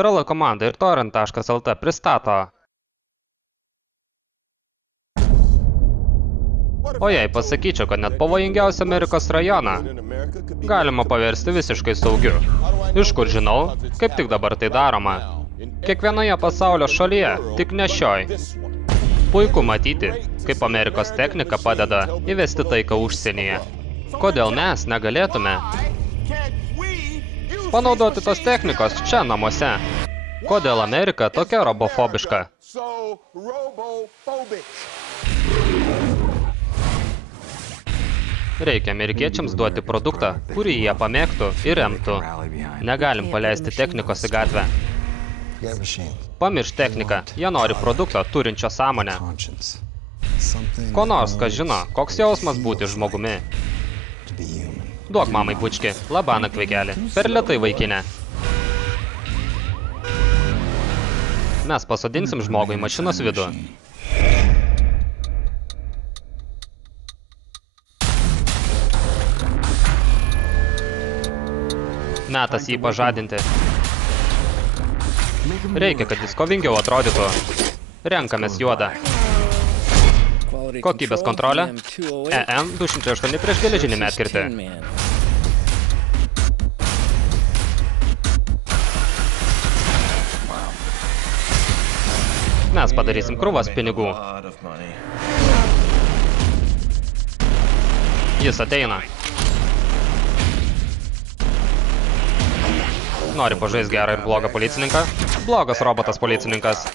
Trala komanda ir torrent.lt pristato. O jei pasakyčiau, kad net pavojingiausią Amerikos rajoną galima paversti visiškai saugiu. Iš kur žinau, kaip tik dabar tai daroma. Kiekvienoje pasaulio šalyje, tik ne šioj. Puiku matyti, kaip Amerikos technika padeda įvesti taiką užsienyje. Kodėl mes negalėtume panaudoti tos technikos čia namuose? Kodėl Amerika tokia robofobiška? Reikia amerikiečiams duoti produktą, kurį jie pamėgtų ir remtų. Negalim paleisti technikos į gatvę. Pamirš techniką, jie nori produkto turinčio sąmonę. Ko nors, kas žino, koks jausmas būti žmogumi. Duok mamai bučki, labanak vaikeli, per lėtai vaikinę. Mes pasodinsim žmogų į mašinos vidų. Metas jį pažadinti. Reikia, kad jis kovingiau atrodytų. Renkamės juodą. Kokybės kontrolė. EM 208 prieš geležinį medkirtį. Mes padarysim krūvas pinigų. Jis ateina. Nori pažais gerą ir blogą policininką? Blogas robotas policininkas.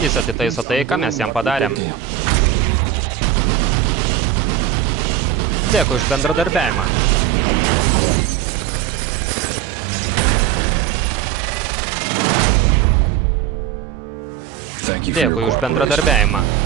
Jis atitaiso tai, ką mes jam padarėm. Dėkui už bendradarbiavimą. Dėkui už bendradarbiavimą.